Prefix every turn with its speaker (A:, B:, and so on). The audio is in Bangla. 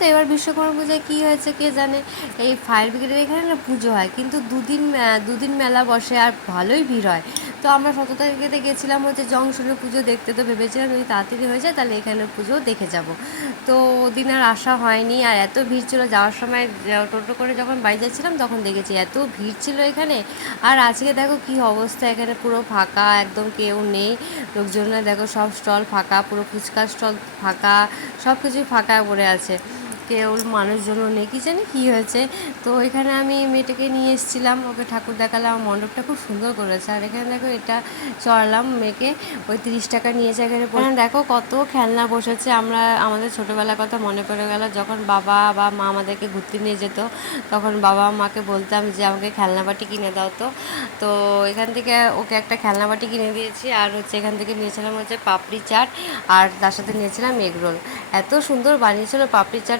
A: তো এবার বিশ্বকর্মা পূজায় কী হয়েছে কে জানে? এই ফায়ার ব্রিগেডের এখানে না পুজো হয়, কিন্তু দুদিন দুদিন মেলা বসে আর ভালোই ভিড় হয়। তো আমরা সতেরো তারিখেতে গেছিলাম হচ্ছে জংশনের পুজো দেখতে, তো ভেবেছিলাম যদি তাড়াতাড়ি হয়ে যায় তাহলে এখানে পুজো দেখে যাব। তো ওদিন আর আসা হয়নি, আর এত ভিড় ছিল যাওয়ার সময় টোটো করে যখন বাড়ি যাচ্ছিলাম তখন দেখেছি এত ভিড় ছিল এখানে। আর আজকে দেখো কি অবস্থা, এখানে পুরো ফাঁকা, একদম কেউ নেই। লোকজনের দেখো সব স্টল ফাঁকা, পুরো ফুচকা স্টল ফাঁকা সব কিছুই ফাঁকা পড়ে আছে। কেউ মানুষজনও নেই কি জানি কী হয়েছে। তো এখানে আমি মেয়েটাকে নিয়ে এসেছিলাম, ওকে ঠাকুর দেখালাম, মণ্ডপটা খুব সুন্দর করেছে। আর এখানে দেখো এটা চড়ালাম মেয়েকে, ওই তিরিশ টাকা নিয়েছে এখানে দেখো কত খেলনা বসেছে, আমরা, আমাদের ছোটোবেলার কথা মনে পড়ে গেল, যখন বাবা বা মা আমাদেরকে ঘুরতে নিয়ে যেত, তখন বাবা মাকে বলতাম যে, আমাকে খেলনা বাটি কিনে দাও তো। তো এখান থেকে ওকে একটা খেলনা বাটি কিনে দিয়েছি, আর হচ্ছে এখান থেকে নিয়েছিলাম হচ্ছে পাপড়ি চাট, আর তার সাথে নিয়েছিলাম এগরোল এত সুন্দর বানিয়েছিল পাপড়ি চাট।